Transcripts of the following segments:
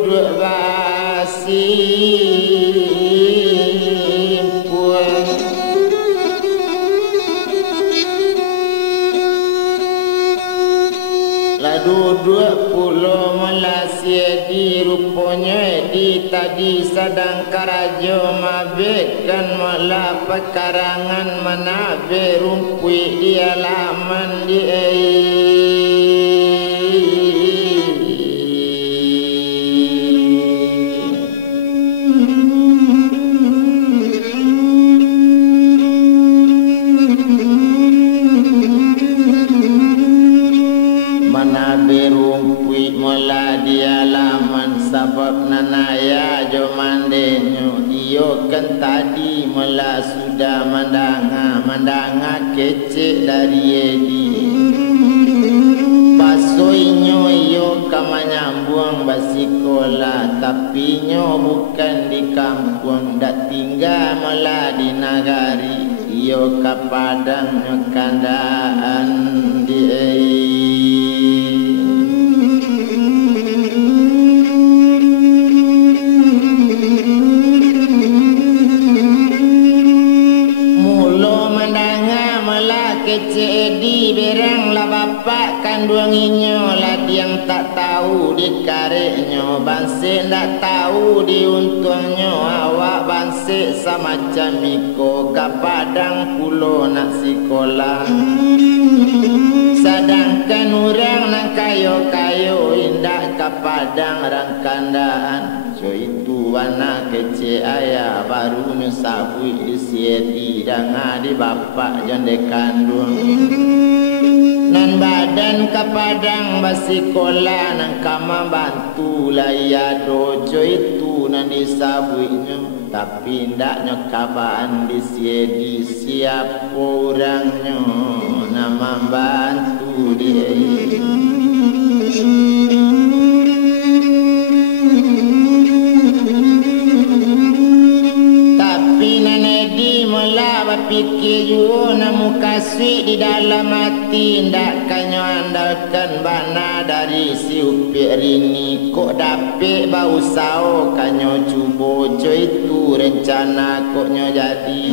duduk basimpun la duduk pulau Malaysia di rupanya di tadi sedang karajo mabekkan malah pekarangan mana berumpui di halaman di sebab nanaya jo mandenyo iyo kan tadi mula sudah mandanga kecek dari edi basoinyo iyo kamanyambung basikola tapi nyo bukan di kampung dak tinggal mula di nagari iyo ka padang nyo kandaan di di berang la bapak kandunginyo lah yang tak tahu di kareknyo bansik tak tahu di untungnya awak bansik sama camiko ke padang pulau nak sekolah sedangkan orang nak kayo-kayo indak ke padang rangkandaan so itu warna kecil ayah baru nyusabui di sieti dengan di bapak jande kandung nan badan ke padang basikola nan kama bantu laya dojo itu nan disabuinya tapi ndaknya kabaan di siedi siapa orangnya nama bantu dia pikir you namu kasih di dalam hati ndak kanyo andalkan bana dari si upik rini kok dapet bau sao kanyo cubo co itu rencana koknyo jadi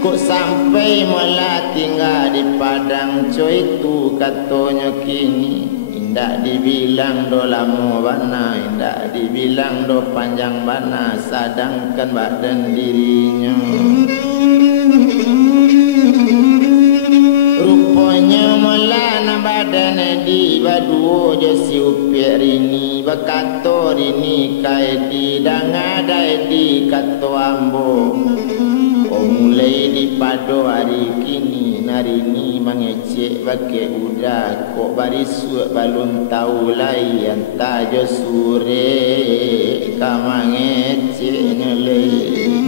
kok sampai mula tinggal di padang co itu katonyo kini indak dibilang do lama bana indak dibilang do panjang bana sedangkan badan dirinya rupanya melana badan di baduo jesi upik rini bakato rini kaedi dan ada di kato ambo mulai di pado hari kini narini mengecek pakai udah kok barisuk balum tahu lai anta jo sure kamangecek ngelai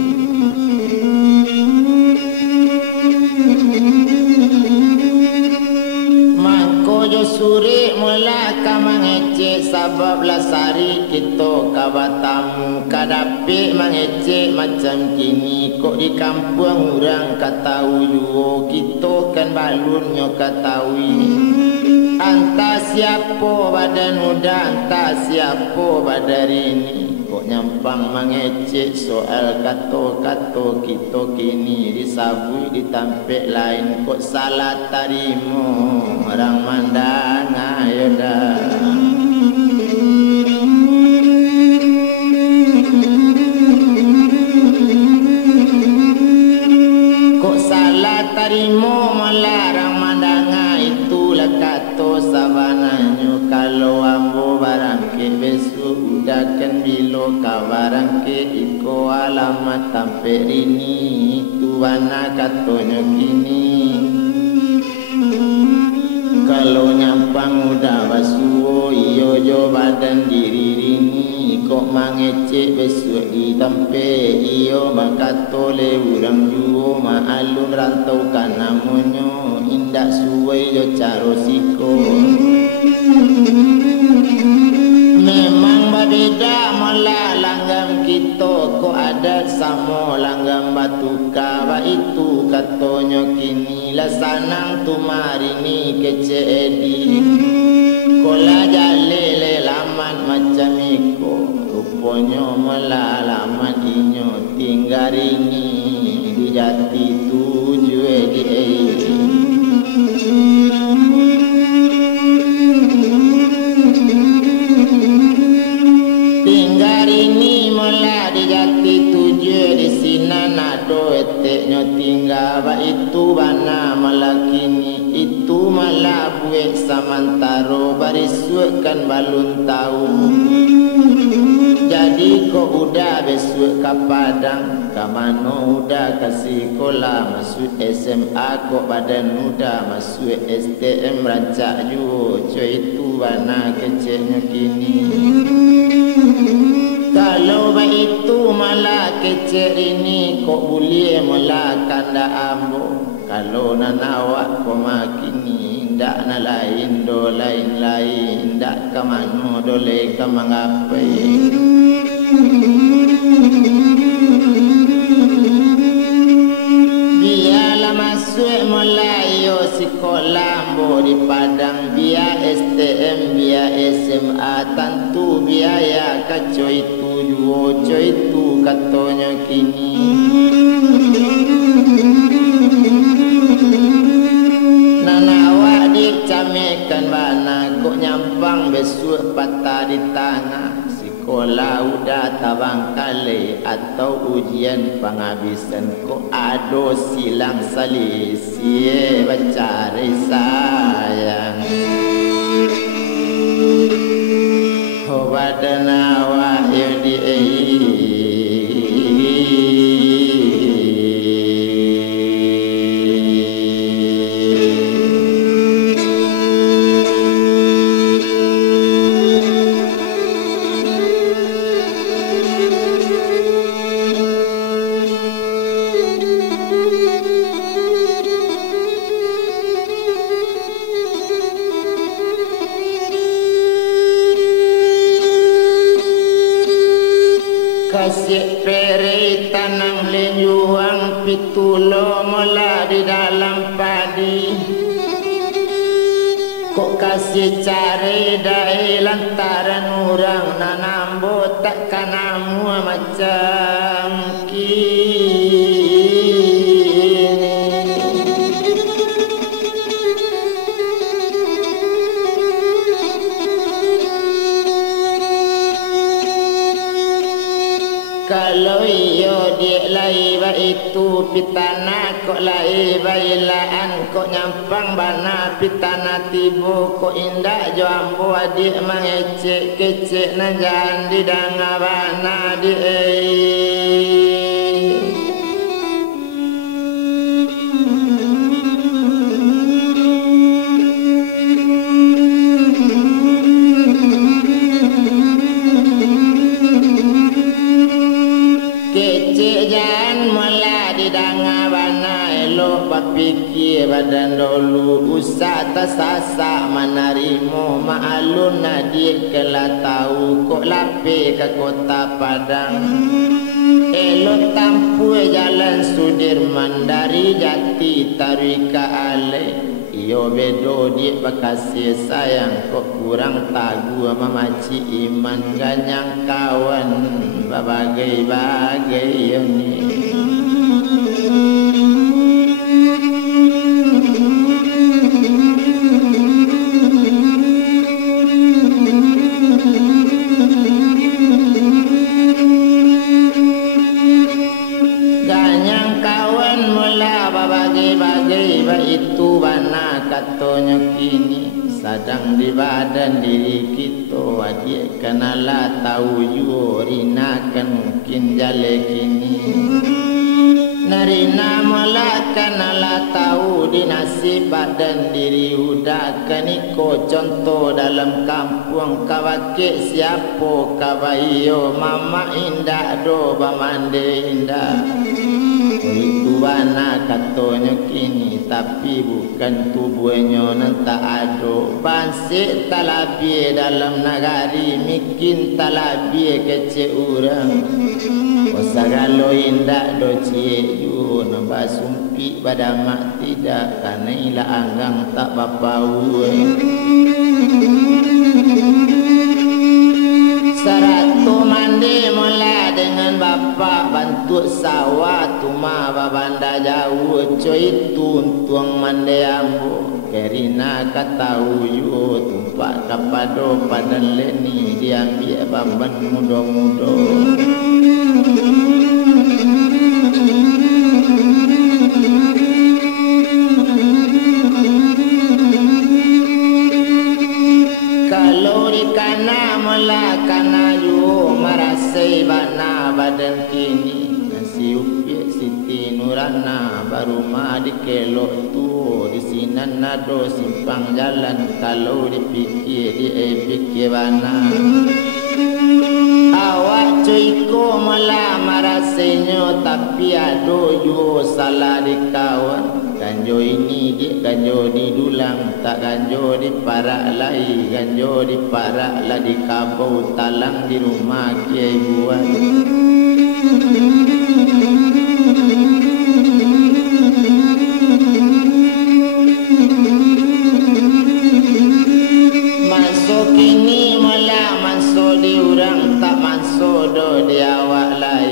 jo suri mula kamangecek sabab lasari kita kabatamu kadapi mangecek macam kini kok di kampung orang katahu yuo kita kan balunnya katahui anta siapa badan muda anta siapa badan ini kok nyampang mangecek soal kato-kato kita kini disabui ditampek lain kok salah tarimu orang mandang ayo dah kok salah tarimu melarang mandanga itulah kato sabananya kalau ambo barangke besok udah kan bilo kabarangke iko alamat tampe rini tuana katonyo kini kalau nyampang udah basuo iyo jo badan diri rini kok mangecek besok di tempe iyo makatole urang juo maalun rantau kanamonyo indak suwe jo caro siko memang berbeda malah langgam kita kok ada samo langgam batu kaba itu katonyo kini lasanang tumari ni kece edi kola jale le laman macam iko rupanya melalaman inyo tinggal ini di jati tujuh di tinggal ini mula di jati tujuh di sini nado eteknya tinggal ba itu bana malakini itu malah buat samantaro barisukan balun tahu jadi kau udah besok ke Padang ke mana udah kasih sekolah masuk SMA kau badan udah masuk STM rancak juga cuy itu bana kecilnya kini kalau itu malah kecil ini kau boleh malah kanda ambo kalau nanawak kau makini ndak na lain do lain-lain ndak ke mana dole ke mangapai biarlah masuk mulai sekolah bo di Padang biar STM biar SMA tentu biaya kacau itu juo coy itu katanya kini nanawa dicamekan bana kok nyampang besok patah di tanah sekolah udah tabang kali atau ujian penghabisan kok ado silang salisi baca sayang badan awak yang di kasih peri tanam lenyuang pitulo mula di dalam padi kok kasih cari dai lantaran orang nanam botak kanamu macam kini kalau iyo dia lai ba itu pitana kok lai bailaan kok nyampang bana pitana tibu kok indah jo ambo adik mangecek kecek na jandi danga bana di pikir badan dulu usah tersasa menarimu ma'alun nadir kelah tahu kok lape ke kota Padang elok tampu jalan Sudirman dari Jati Tarika Ale iyo bedo dia bekasih sayang kok kurang tagu mamaci iman ganyang kawan bagai-bagai ini itu bana katanya kini sadang di badan diri kita adik kenalah tahu yurinakan mungkin jale kini narina mula kenalah tahu di nasib badan diri udah keniko contoh dalam kampung kawake siapa kawayo mama indah do bamande indah itu bana katanya kini tapi bukan tubuhnya nanta ado pansik talabi dalam nagari mikin talabi kece orang osagalo indah do cie yu nambah sumpi pada mak tidak karena ila anggang tak bapau bapak bantu sawah tuma babanda jauh coy tuntuang mande ambo kerina katau yu tumpak kapado padan leni diambil bamban mudo-mudo. Kalau di kana mula kana yu marasai bana badan kini nasi upi siti nurana baru ma di kelok tu di sinan nado simpang jalan kalau dipikir di bana awak cuiku mula marasenyo tapi ado yu salah di kawan. Ganjo ini di ganjo di dulang tak ganjo di parak lai ganjo di parak lah di kabau talang di rumah kiai buat. Masuk ini malah masuk di orang tak masuk do di awak lai.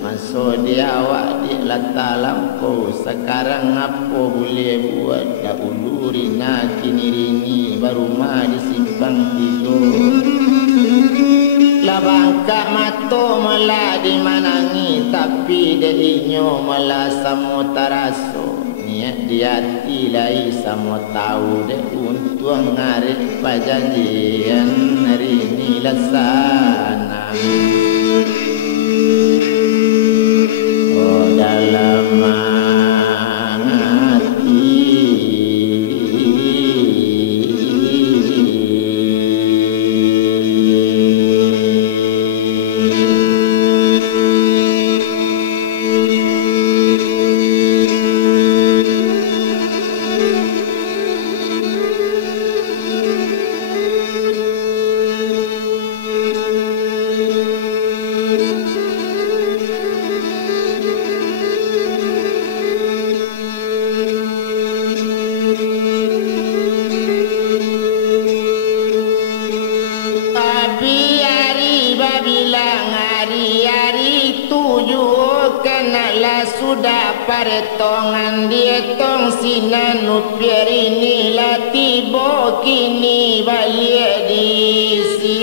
Masuk di awak di latar lampu sekarang apa boleh buat dah uluri nak kini rini baru mah disimpang tidur labangkak mato malah dimanangi tapi deinyo malah samo taraso niat di hati lai samo tahu deh untung ngarit pajanjian hari ni lasana. Dalam hati sudah paretongan dia tong sinan upiar ini lah tiba kini balik diisi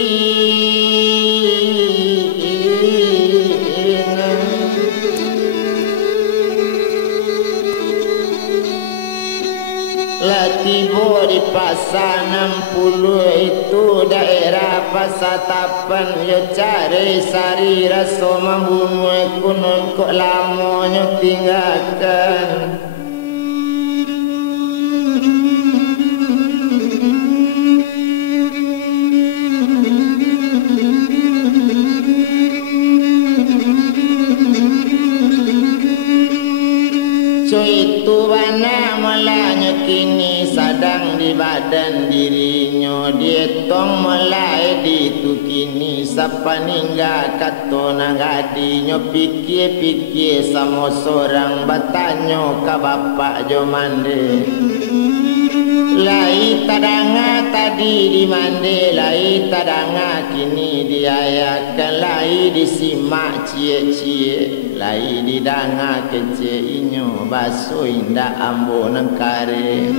lah tiba di pasar 60 itu daerah pasar tapan ya cari sari rasa membunuh kuno kok lamanya tinggalkan itu bana mulanya kini sadang di badan dirinya dia tong mulai ditu kini sapa ningga kato nangadinya pikir-pikir sama seorang batanyo ka bapak jo mande lai tadanga tadi di mande lai tadanga kini diayakan lai disimak cie-cie lai didanga kece inyo baso indah ambo nengkare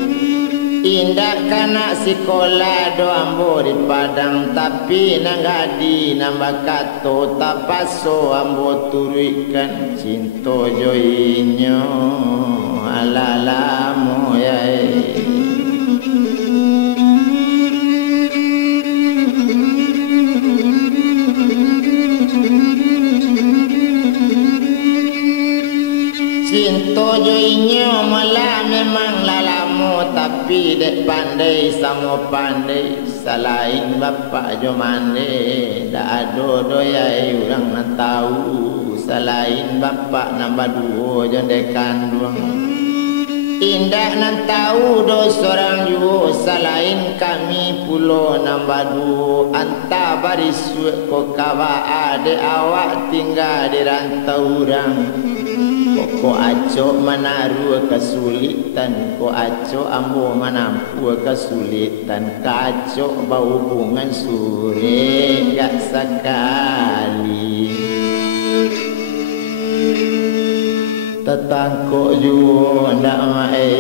indah kanak sekolah do ambo di padang tapi nanggadi nambah kato tapaso ambo turuikan cinto jo inyo alalamu ya cinto jo inyo malah memang lalamu tapi dek pandai sama pandai selain bapak jo mande dak ado doyai orang nak tahu selain bapak nambah dua jo dek kandung indah nan tahu do seorang jo selain kami pulo nambah dua anta barisuk ko kawa ade awak tinggal di rantau orang ko aco menaruh kesulitan ko aco ambo menampu kesulitan kaco bau hubungan sore gak sekali Tetangkuk juga ndak mai.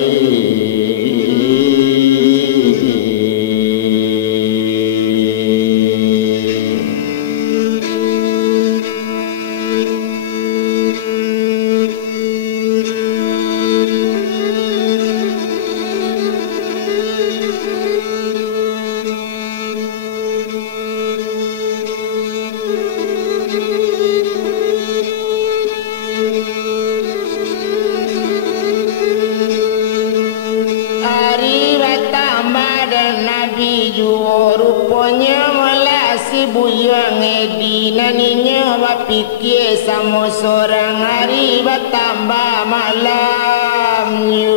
Pikir sama seorang hari bertambah malamnya.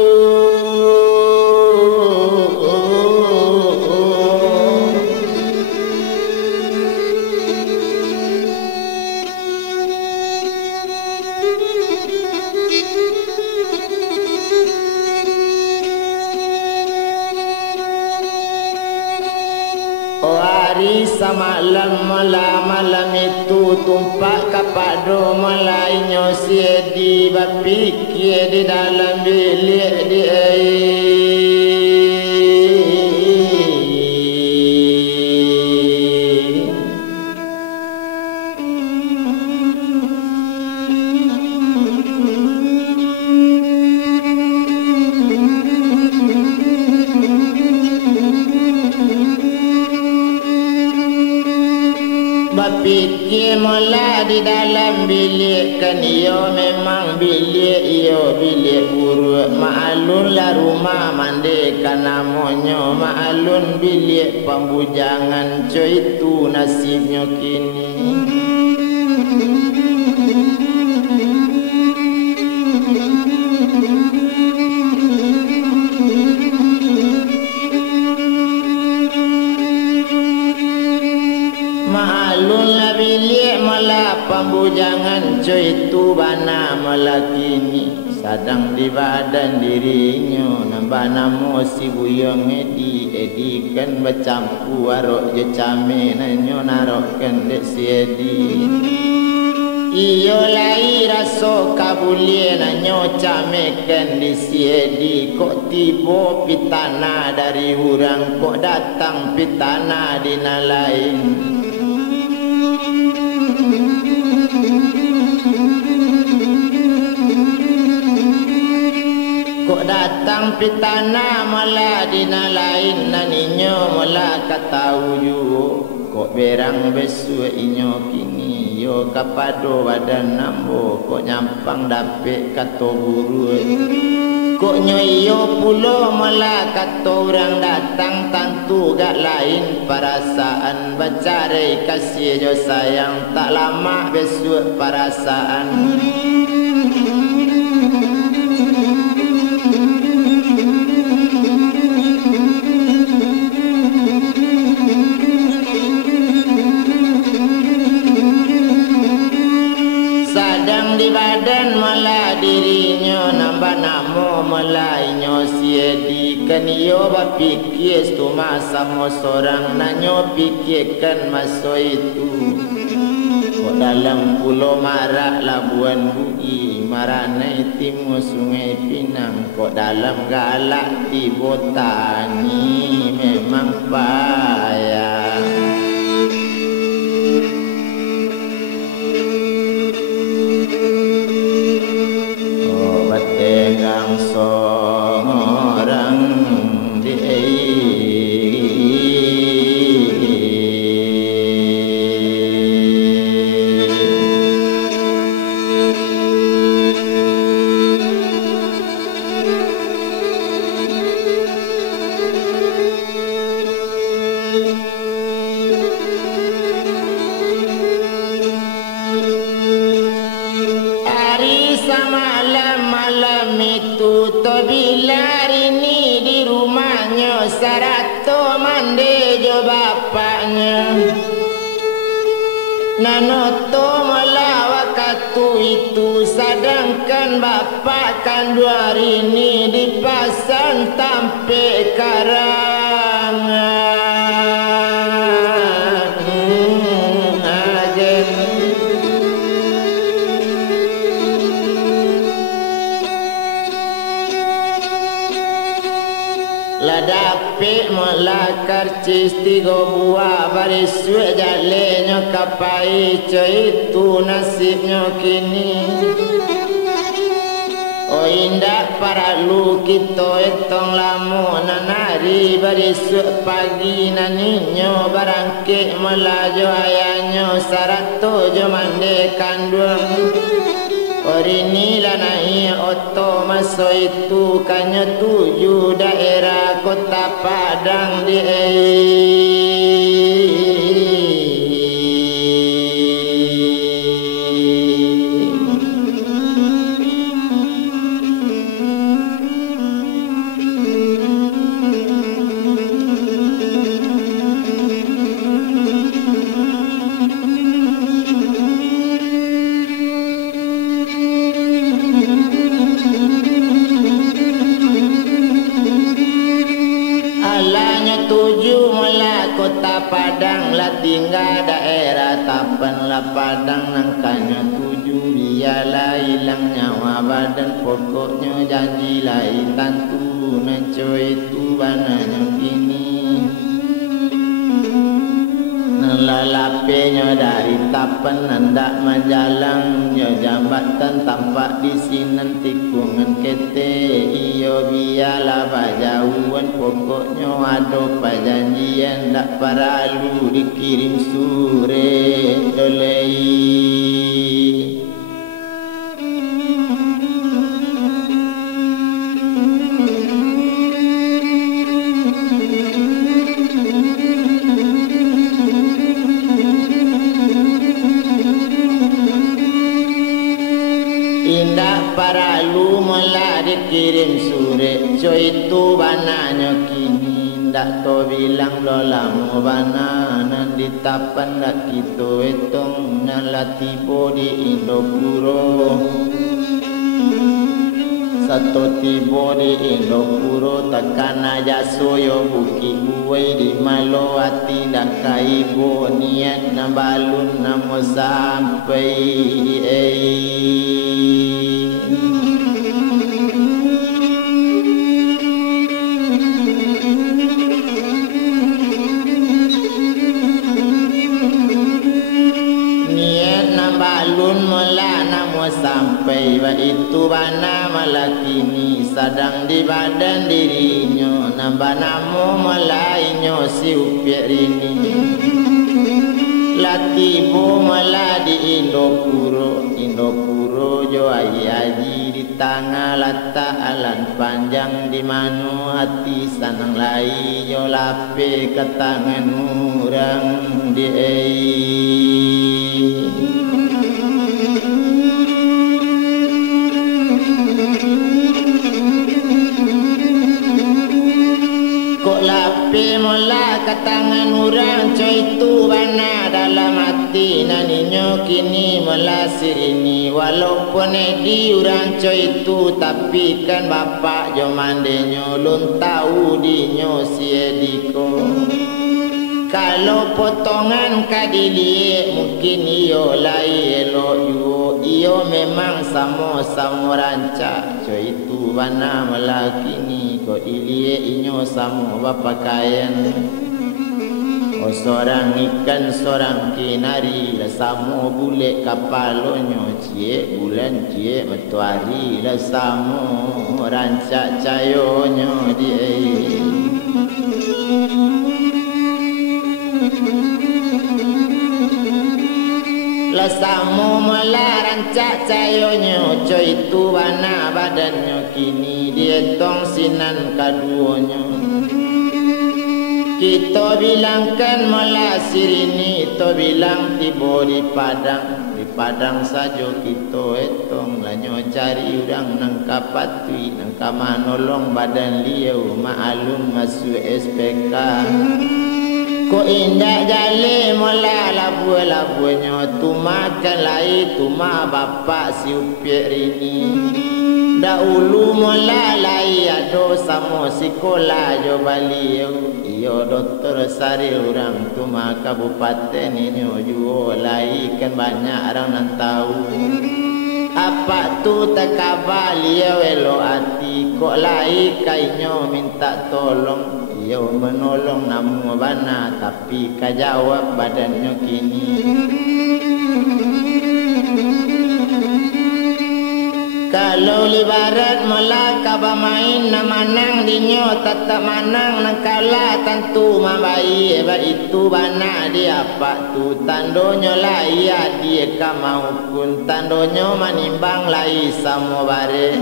Malam itu tumpak kepada mulainya siedi berfikir di dalam bilik dia. Fikir mula di dalam bilik kan iyo memang bilik iyo bilik buruk. Ma'alun lah rumah mandi kan namanya ma'alun bilik pembujangan. Coy itu nasibnya kini. Pembujangan coy itu bana melakini sadang di badan dirinya nambah namo si buyong edi kan bercampur arok je came nanyo narokkan dek si edi iyo lai raso kabulie nanyo came kan di si edi kok tiba pitana dari hurang kok datang pitana di lain. Kok datang pitana malah dina lain naninyo malah katau juga. Kok berang besue inyo kini yo kapado badan nambo kok nyampang dapet kato buru. Kok nyoyo pulo malah kato orang datang tantu gak lain perasaan bacare kasih jo sayang tak lama besue perasaan. Di badan malah dirinya nambah namo malah inyo siedi kan iyo berpikir tu masa mo seorang nanyo pikirkan masa itu. Kok dalam pulau Marak Labuan Bui Marane Timur Sungai Pinang kok dalam galak di Botani memang payah. Malam itu Tobila ini di rumahnya Sarato mande jo bapaknya Nanoto melawak waktu itu sedangkan bapak kandung hari ini dipasang tampe karangan. mula karcis 3 buah barisue jalenyo kapai itu nasibnya kini. Oh indah para lu kita etong lamu nanari barisuk pagi naninyo barangke melajo ayanyo sarato jo mande kandung. Orini lanai oto maso itu kanyo 7 daerah kota Padang di Padang lah tinggal daerah Tapan lah Padang nangkanya 7 biarlah hilang nyawa badan pokoknya janji lah tantu nanco itu bananya kini nalalapenya dari Tapan nandak menjalang nyo jambatan tampak di sini tikungan kete iyo biarlah bajauan pokoknya ada perjanjian tak perlu dikirim surat oleh para lu mula dikirim surat coy itu bananya kini ndak to bilang lo lamu bananan di Tapan ndak kita etong nalatibo di Indopuro satu tibo di Indopuro tekan aja soyo buki buai di malo hati ndak kaibo niat nabalun namo sampai sampai itu bana malakini sadang di badan dirinya nambah namo malainyo si upiak rini latibo mala di Indopuro jo aji di tangga lata alan panjang di manu hati sanang lai jo lape ke tangan orang di mula ke tangan orang coy itu bana dalam hati naninyo kini melasir ini walaupun di orang coy itu tapi kan bapak jo mandenyo lun tahu dinyo si ediko kalau potongan kadilie mungkin iyo lai elok yo iyo memang samo-samo rancak coy itu bana melakini ko ilie inyo samo bapakayan o seorang ikan seorang kinari la samo bule kapalonyo cie bulan cie matahari la samo rancak cayonyo di la samo melaran cak cayonyo coy itu bana badannya kini dia tong sinan kaduonyo kita bilangkan melasir ini to bilang tiba di Padang saja kita etong lanyo cari urang nang kapatui nang kamanolong badan liau ma'alum masuk SPK ko indah jale mola labu-labunya tu makan lai tu ma bapak si upiak rini dahulu mola lai ado samo sekolah jo baliau iyo doktor sari orang tu ma kabupaten ini juo lai kan banyak orang nan tahu apa tu takabal liau elo hati kok lai kainyo minta tolong Dia menolong namu bana tapi kajawab badannya kini. Kalau libarat melaka bermain na manang dinyo tetap manang nang kala tentu mabai eba itu bana dia apa tu tandonyo lai dia ka maupun tandonyo manimbang lai samo bare.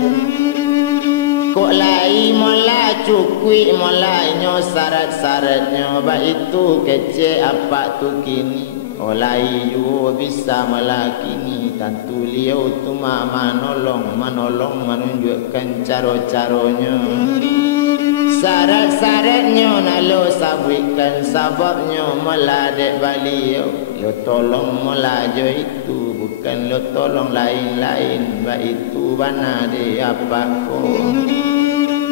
Kok lai mola cukui mola nyo syarat-syaratnya ba itu kece apa tu kini. Olai yu bisa melakini tentu liau tu menolong menunjukkan cara-caranya. Syarat-syaratnya nalo sabikan sababnya meladek baliau. Lo tolong melajo itu bukan lo tolong lain-lain. Ba itu bana dia apa ko.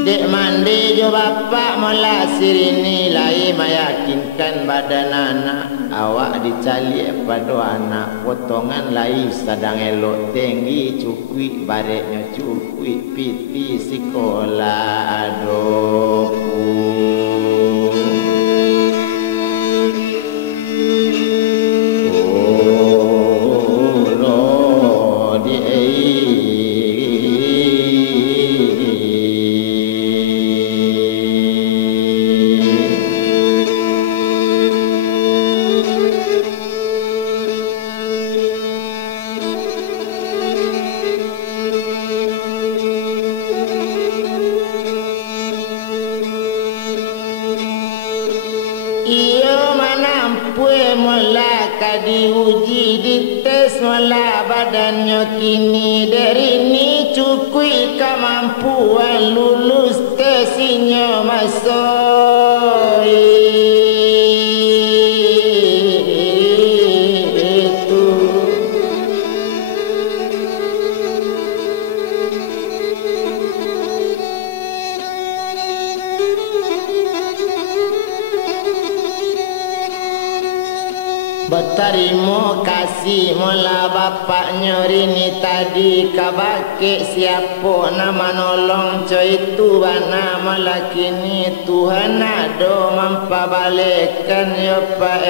Dek mandi jo bapak mula sirini lai meyakinkan badan anak. Awak dicali pada anak potongan lai sedang elok tinggi cukui bareknya cukui piti sekolah adokku. Diuji dites mula badannya kini dari ni cukui kemampuan lulus tesinya masuk itu. Berterima kasih mula bapaknya rini tadi kabake siapa nama nolong coy itu bana mula kini Tuhan ada mempabalikan ya pak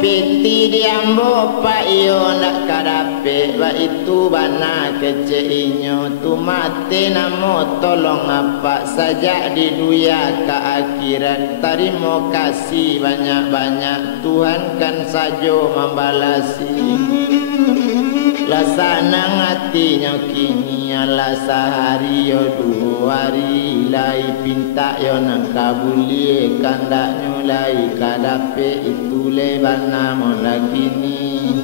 piti diambo pak iyo nak kadape ba itu bana kece inyo tu mati namo tolong apa saja di dunia ke akhirat. Terima kasih banyak-banyak Tuhan kan sajo membalasi. Lasanang hatinya kini ala sehari yo 2 hari lai pinta yo nang kabuli kandaknya lai kadape itu lebana mola kini.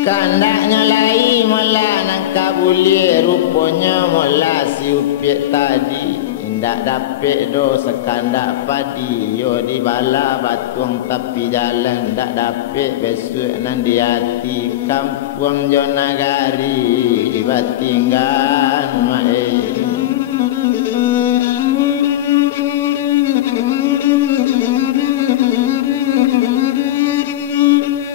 Kandaknya lai mola nang kabuli rupanya mola si upiat tadi. Ndak dapet do sekandak padi yo di bala batuang tapi jalan ndak dapet besok nan di hati kampung jo nagari batinggan mae.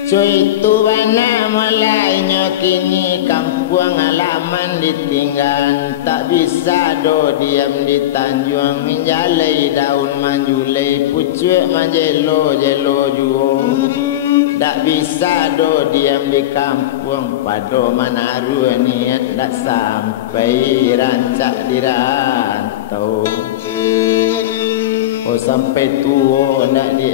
Cuy tu bana mulai kini kampung alaman ditinggal tak bisa do diam di Tanjung menjalai daun manjulai pucuk majelo jelo juo. Tak bisa do diam di kampung pado manaru niat tak sampai rancak dirantau. Oh sampai tua nak di